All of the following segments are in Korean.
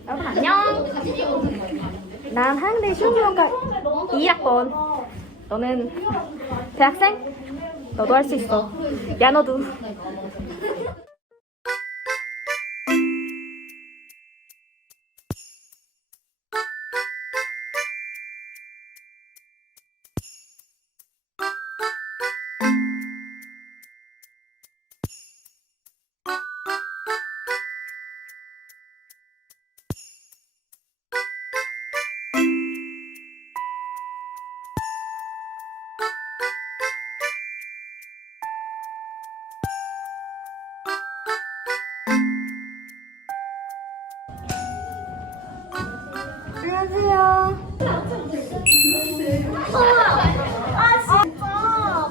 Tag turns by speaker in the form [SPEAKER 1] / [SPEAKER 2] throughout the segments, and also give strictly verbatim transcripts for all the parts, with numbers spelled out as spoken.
[SPEAKER 1] 여러분 안녕. 난 한양대 시험교원과 이 학번. 너는 대학생? 너도 할 수 있어. 야 너도. 안녕하세요. 아 진짜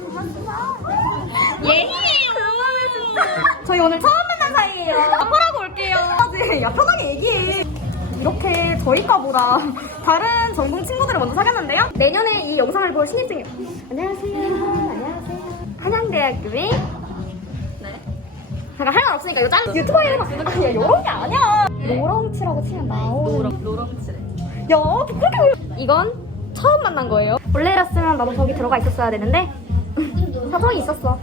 [SPEAKER 1] 예의예요. 저희 오늘 처음 만난 사이예요. 아빠라고 올게요. 야 편하게 얘기해. 이렇게 저희과보다 다른 전공 친구들을 먼저 사귀었는데요. 내년에 이 영상을 볼 신입생이요. 안녕하세요. 안녕하세요. 한양대학교의 네. 잠깐 할 말 없으니까 이거 잘라. 유튜버에 해봐. 아니야 요런 게 아니야. 로렁치라고 치면 나오는.
[SPEAKER 2] 로렁, 로렁치래.
[SPEAKER 1] 야, 그렇게 올... 이건 처음 만난 거예요. 원래였으면 나도 거기 들어가 있었어야 되는데 사정이 있었어.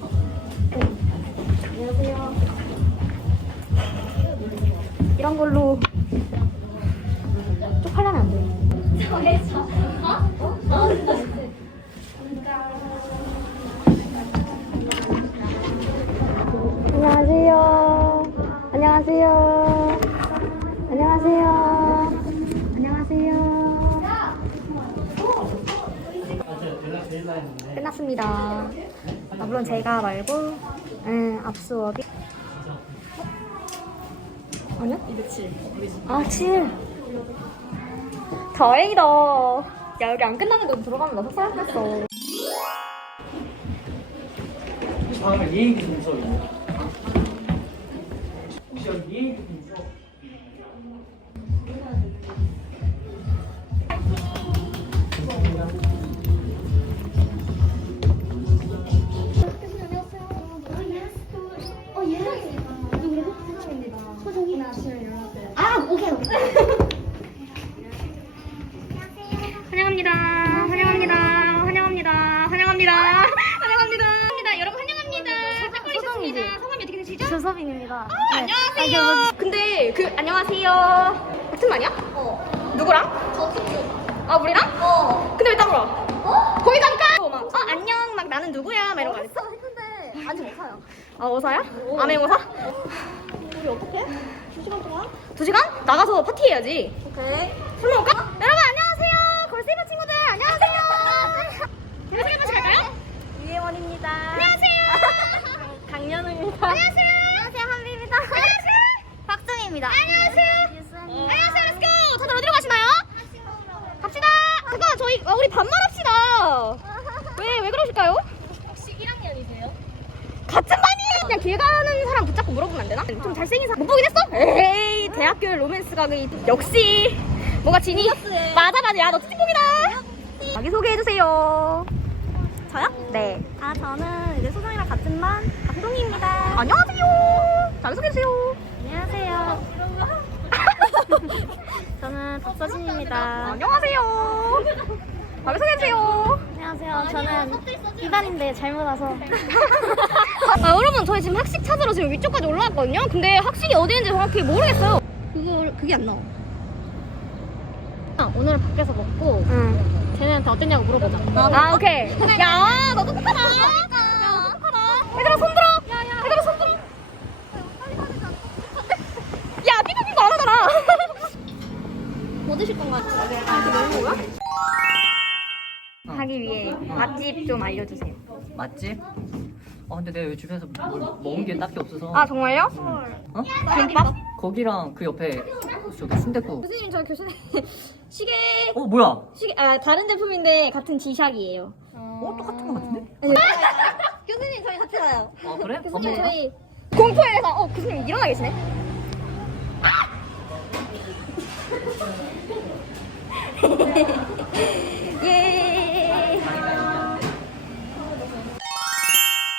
[SPEAKER 1] 안녕하세요. 이런 걸로 쪽팔려면 안 돼. 안녕하세요. 안녕하세요. 안녕하세요. 안녕하세요. 끝났습니다. 아, 물론 제가 말고 음, 앞 수업이 아니야?
[SPEAKER 2] 이백칠.
[SPEAKER 1] 아, 칠. 다행이다. 야, 여기 안 끝나는 거 들어가면 나 속상했겠어.
[SPEAKER 3] 다음에 예의기 분석 있나요? 혹시 여기 예의기 분석?
[SPEAKER 1] 환영합니다. 환영합니다. 환영합니다. 환영합니다. 환영합니다. 환영합니다. 여러분 환영합니다. 딱 걸리셨습니다. 성함이 어떻게 되시죠?
[SPEAKER 4] 조섭입니다.
[SPEAKER 1] 아, 안녕하세요. 근데 그 안녕하세요. 같은 반이야? 어. 누구랑?
[SPEAKER 4] 저 친구.
[SPEAKER 1] 아, 우리랑?
[SPEAKER 4] 어.
[SPEAKER 1] 근데 왜 따로 와? 어? 거기 잠깐! 어, 막, 어, 안녕. 막 나는 누구야? 막 이런 거 안 했어?
[SPEAKER 4] 했는데 아직 못 사요.
[SPEAKER 1] 아, 오사야? 암행오사?
[SPEAKER 4] 우리 어떻게? 두 시간 동안?
[SPEAKER 1] 두 시간? 나가서 파티해야지.
[SPEAKER 4] 오케이.
[SPEAKER 1] 술 먹을까? 여러분 안녕하세요. 걸세이버 친구들 안녕하세요. 우리 술 같이 갈까요?
[SPEAKER 4] 이혜원입니다.
[SPEAKER 1] 안녕하세요.
[SPEAKER 4] 강연우입니다.
[SPEAKER 1] 안녕하세요.
[SPEAKER 4] 안녕하세요. 한비입니다.
[SPEAKER 1] 안녕하세요.
[SPEAKER 4] 박정희입니다.
[SPEAKER 1] 안녕하세요.
[SPEAKER 4] 유수입니다.
[SPEAKER 1] 안녕하세요. 렛츠고. 다들 어디로 가시나요? 갑시다. 잠깐 저희 어, 우리 반말합시다. 왜 왜 그러실까요?
[SPEAKER 4] 혹시 일 학년이세요?
[SPEAKER 1] 같은 반이에요. 그냥 길 가는 사람 붙잡고 물어보면 안 되나? 좀 잘생긴 사람 못 보긴 했어? 에이 대학교 로맨스가 그 역시 뭔가 진이
[SPEAKER 4] 리허스에.
[SPEAKER 1] 맞아 맞아. 야 너 찌찌뽕이다. 자기 소개해 주세요.
[SPEAKER 4] 저요?
[SPEAKER 1] 네.
[SPEAKER 4] 아 저는 이제 소정이랑 같은 반 박동희입니다.
[SPEAKER 1] 안녕하세요. 자기 소개해 주세요.
[SPEAKER 4] 안녕하세요. 저는 박서진입니다.
[SPEAKER 1] 안녕하세요. 자기 소개해 주세요.
[SPEAKER 4] 안녕하세요. 저는 이 반인데 잘못 와서.
[SPEAKER 1] 아 여러분 저희 지금 학식 찾으러 지금 위쪽까지 올라왔거든요. 근데 학식이 어디 있는지 정확히 모르겠어요.
[SPEAKER 4] 그거 그게 안 나와. 오늘 밖에서 먹고
[SPEAKER 1] 응.
[SPEAKER 4] 쟤네한테 어땠냐고 물어보자.
[SPEAKER 1] 아 오케이. 야 너 똑똑하다. 야 똑똑하다. 얘들아 손 들어. 얘들아 손 들어. 야 삐걱삐걱 안 하잖아.
[SPEAKER 4] 뭐 드실 건가요?
[SPEAKER 1] 하기 위해 맛집 좀 알려주세요.
[SPEAKER 3] 맛집? 아 근데 내가 여기 주변에서 뭘 먹은 게 딱히 없어서.
[SPEAKER 1] 아 정말요?
[SPEAKER 3] 어?
[SPEAKER 1] 김밥?
[SPEAKER 3] 거기랑 그 옆에 저기 순댓국.
[SPEAKER 1] 교수님 저 교수님 시계
[SPEAKER 3] 어 뭐야?
[SPEAKER 1] 시계 아 다른 제품인데 같은 지샥이에요.
[SPEAKER 3] 어 똑같은 거 같은데?
[SPEAKER 1] 교수님 저희 같이 가요.
[SPEAKER 3] 아 그래? 밥
[SPEAKER 1] 교수님
[SPEAKER 3] 먹어?
[SPEAKER 1] 저희 공포에서 어 교수님 일어나 계시네. 예.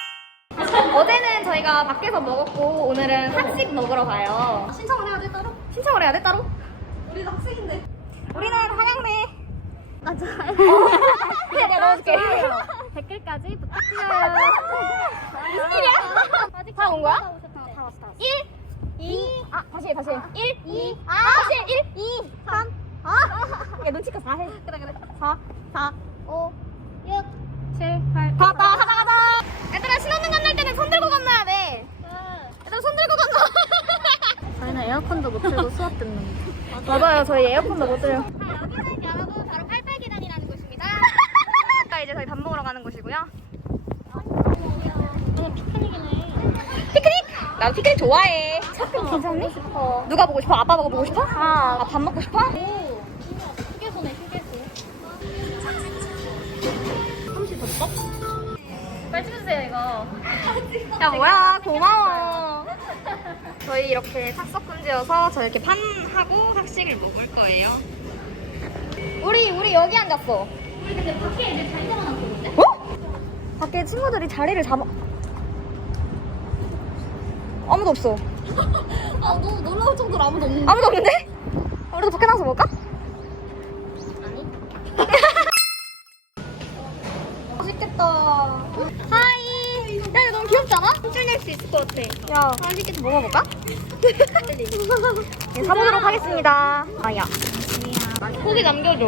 [SPEAKER 1] 어제는 저희가 밖에서 먹었고 오늘은 한식 먹으러 가요.
[SPEAKER 4] 신청을 해야 돼 따로?
[SPEAKER 1] 신청을 해야 돼 따로? 우리 학생인데. 우리는 한양대.
[SPEAKER 4] 맞아.
[SPEAKER 1] 그래 내가 넣어줄게.
[SPEAKER 4] 댓글까지 부탁드려요.
[SPEAKER 1] 무슨 일이야?
[SPEAKER 4] 아직
[SPEAKER 1] 다 온 거야?
[SPEAKER 4] 다 왔어, 다 왔어.
[SPEAKER 1] 일, 이, 아 다시 해 다시 해. 일, 이,
[SPEAKER 4] 아.
[SPEAKER 1] 다시 해. 일, 이, 삼. 아. 야 눈치껏 사 해. 그래 그래. 사, 사,
[SPEAKER 4] 오, 육, 칠, 팔.
[SPEAKER 1] 다 왔다. 가자 가자. 얘들아 신호등 건널 때는 손 들고 건너야 돼. 얘들아 손 들고 건너.
[SPEAKER 4] 저희는 에어컨도 못 틀고 수업 듣는
[SPEAKER 1] 맞아요. 저희 에어컨도 못 들어요.
[SPEAKER 4] 여기는 여러분 바로 팔팔 계단이라는 곳입니다.
[SPEAKER 1] 자 이제 저희 밥 먹으러 가는 곳이고요.
[SPEAKER 4] 그냥 피크닉이네.
[SPEAKER 1] 피크닉? 나도 피크닉 좋아해.
[SPEAKER 4] 쇼핑 괜찮니? 싶어.
[SPEAKER 1] 누가 보고 싶어? 아빠 보고 싶어?
[SPEAKER 4] 아.
[SPEAKER 1] 아 밥 먹고 싶어?
[SPEAKER 4] 오, 휴게소네, 휴게소. 삼십 줬어? 빨리 찍어주세요, 이거.
[SPEAKER 1] 야 뭐야 고마워. 저희 이렇게 삭석금지여서 저 이렇게 판하고 학식을 먹을 거예요. 우리 우리 여기 앉았어.
[SPEAKER 4] 우리 근데 밖에 애들 잘 잡아놨거든요?
[SPEAKER 1] 어? 밖에 친구들이 자리를 잡아. 아무도 없어.
[SPEAKER 4] 아, 너무 놀라울 정도로 아무도 없는데?
[SPEAKER 1] 아무도 없는데? 우리도 밖에 나가서 먹을까?
[SPEAKER 4] 아니.
[SPEAKER 1] 맛있겠다. 하이. 야 이거 너무 귀엽지 않아?
[SPEAKER 4] 혼쭐 낼수 있을 것 같아.
[SPEAKER 1] 야 맛있겠다. 먹어볼까? 네, 사보도록 하겠습니다. 아야. 고기 남겨줘.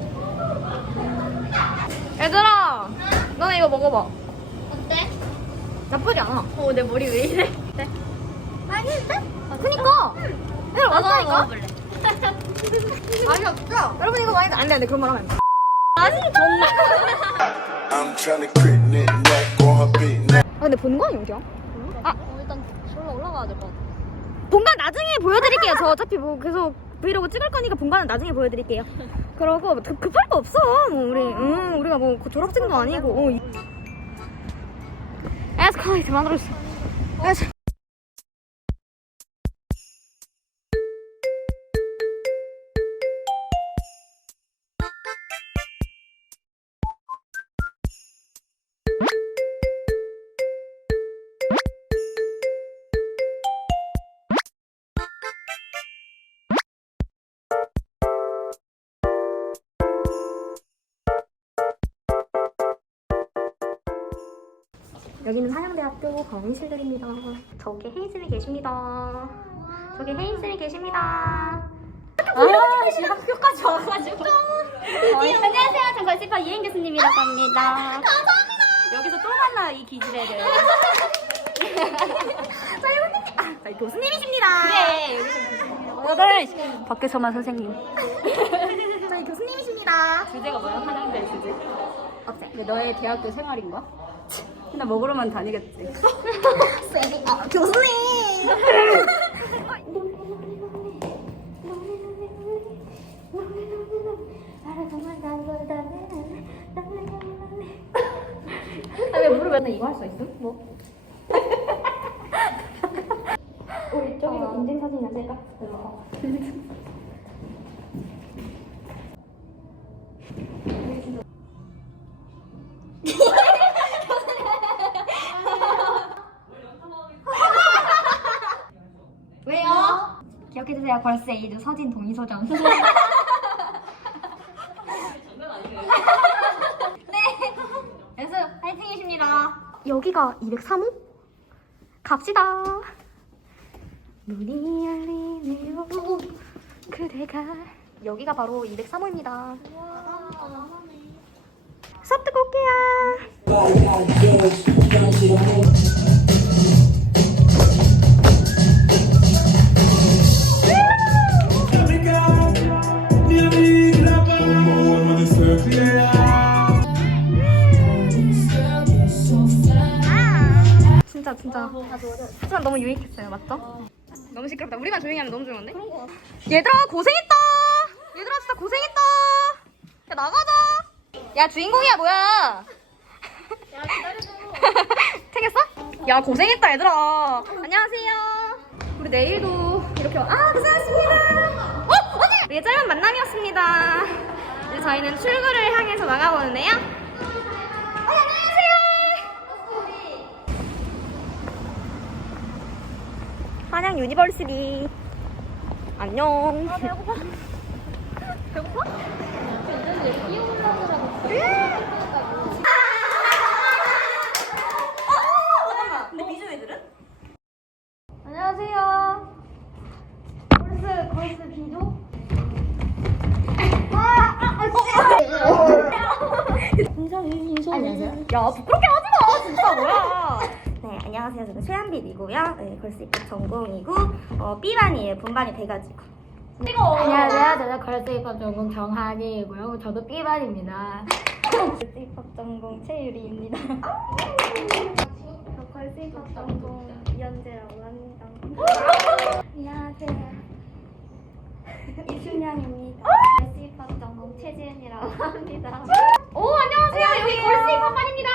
[SPEAKER 1] 얘들아, 너네 이거 먹어봐.
[SPEAKER 4] 어때?
[SPEAKER 1] 나쁘지 않아.
[SPEAKER 4] 어, 내 머리 왜 이래? 네?
[SPEAKER 1] 맛있는데? 그니까. 얘들아 맛있다니까.
[SPEAKER 4] 먹어볼래.
[SPEAKER 1] 맛이 없어. 여러분 이거 많이 안돼 안돼 그런 말 하면. 맛이 정말.
[SPEAKER 2] I'm tryna crit neck neck on her big neck.
[SPEAKER 1] 아 근데 본관이 어디야? 아
[SPEAKER 4] 어, 일단 저기로 올라가야 될 것 같아.
[SPEAKER 1] 본관 나중에 보여드릴게요. 저 어차피 뭐 계속 브이로그 찍을 거니까 본관은 나중에 보여드릴게요. 그러고 급- 급할 거 없어. 뭐 우리 응 우리가 뭐 졸업생도 아니고. 어. 이- 에스컬레이터 그 만들었어. 에스. 여기는 한양대학교 강의실들입니다. 저기 혜인쌤이 계십니다. 저기 혜인쌤이 계십니다. 아, 씨, 학교까지 와가지고.
[SPEAKER 4] 안녕하세요. 전 걸스파 이행 교수님이라고 합니다.
[SPEAKER 1] 감사합니다.
[SPEAKER 4] 여기서 또 만나, 이 기집애를.
[SPEAKER 1] 저희 선생님, 아, 저희 교수님이십니다.
[SPEAKER 4] 그래, 여기서. 밖에서만 선생님.
[SPEAKER 1] 저희 교수님이십니다.
[SPEAKER 4] 주제가 뭐야? 한양대 주제.
[SPEAKER 1] 어때?
[SPEAKER 4] 왜 너의 대학교 생활인가? 맨날 먹으러만 다니겠지.
[SPEAKER 1] 쌤이, 아, 교수님.
[SPEAKER 4] 아, 왜 물을 맨날 이거 할 수 있음? 뭐?
[SPEAKER 1] 우리 저기서 인증 사진이나 찍을까? 왜요? 기억해주세요. 벌써 이주 서진 동의소정. 네. 연수 화이팅이십니다. 여기가 이백삼 호? 갑시다. 문이 열리네요. 그대가 여기가 바로 이백삼 호입니다. 수업 듣고 올게요. 진짜 진짜 하지만 너무 유익했어요. 맞죠? 너무 시끄럽다. 우리만 조용히 하면 너무 조용한데? 얘들아 고생했다. 얘들아 진짜 고생했다. 야 나가자. 야 주인공이야 뭐야.
[SPEAKER 4] 야, 기다려줘.
[SPEAKER 1] 챙겼어? 야 고생했다 얘들아. 안녕하세요. 우리 내일도 이렇게 아 고생하셨습니다. 어 언니. 우리의 짧은 만남이었습니다. 이제 저희는 출구를 향해서 나가보는데요. 어, 안녕하세요. 한양 유니버시티. 안녕.
[SPEAKER 4] 배고파?
[SPEAKER 1] 잠깐만. 근데 비주 애들은?
[SPEAKER 4] 안녕하세요. 걸스 걸스 비조.
[SPEAKER 1] 안녕하세요. 야 부끄럽게 하지 마. 진짜 뭐야.
[SPEAKER 4] 네, 안녕하세요. 저는 최한빛이고요. 네, 걸스 입학 전공이고 어, B반이에요. 분반이 돼가지고.
[SPEAKER 5] 안녕하세요. 저는 걸스 힙합 전공 정한이고요. 저도 B반입니다.
[SPEAKER 4] 걸스 입학 전공 최유리입니다. 저 걸스 입학 전공 이현재라고 합니다. 안녕하세요. 이순영입니다. 걸스 입학 전공 최지은이라고 합니다.
[SPEAKER 1] 오 안녕하세요. 여기 걸스 힙합반입니다.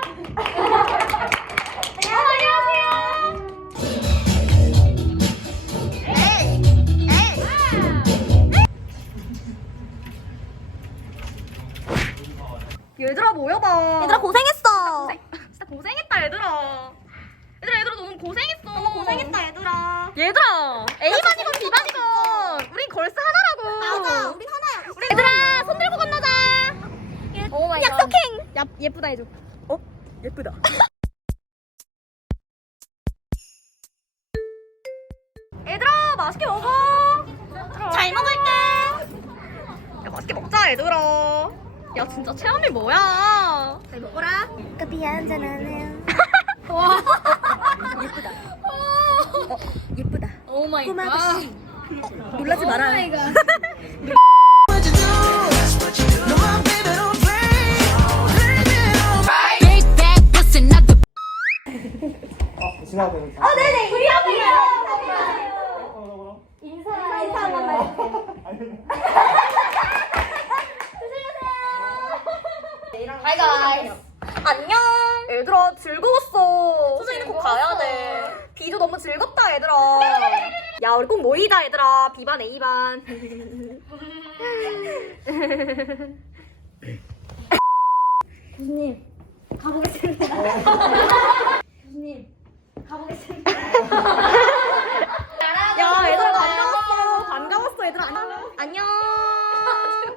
[SPEAKER 1] 얘들아 모여봐.
[SPEAKER 4] 얘들아 고생했어.
[SPEAKER 1] 진짜 고생했다 얘들아. 얘들아 얘들아 너무 고생했어. 너무
[SPEAKER 4] 고생했다 얘들아.
[SPEAKER 1] 얘들아 A반이건 B반이건 우린 걸스 하나라고.
[SPEAKER 4] 맞아, 우린 하나야.
[SPEAKER 1] 우리 얘들아 손 들고 건너자.
[SPEAKER 4] 오 마이 갓.
[SPEAKER 1] 약속행. 야 예쁘다 해줘. 어? 예쁘다. 얘들아 맛있게 먹어.
[SPEAKER 4] 잘 먹을게.
[SPEAKER 1] 야 맛있게 먹자 얘들아. 야 진짜 체험이 뭐야? 잘 먹어라.
[SPEAKER 4] 커피 한잔 하네요.
[SPEAKER 1] 예쁘다. 어, 예쁘다.
[SPEAKER 5] 오 마이
[SPEAKER 4] 꼬마
[SPEAKER 5] 갓.
[SPEAKER 4] 아저씨.
[SPEAKER 1] 놀라지 마라.
[SPEAKER 4] 아 네네 우리 아버지요. 인사 인사 한 번만 해주세요.
[SPEAKER 1] Hi guys. 안녕. 얘들아 즐거웠어. 소정이는 꼭 가야 돼. 비도 너무 즐겁다 얘들아. 야 우리 꼭 모이자 얘들아. B반 A반.
[SPEAKER 4] 교수님 가보겠습니다. 교수님 가보겠습니다.
[SPEAKER 1] 야 얘들아 반가웠어. 반가웠어 얘들아. 안녕. 안녕.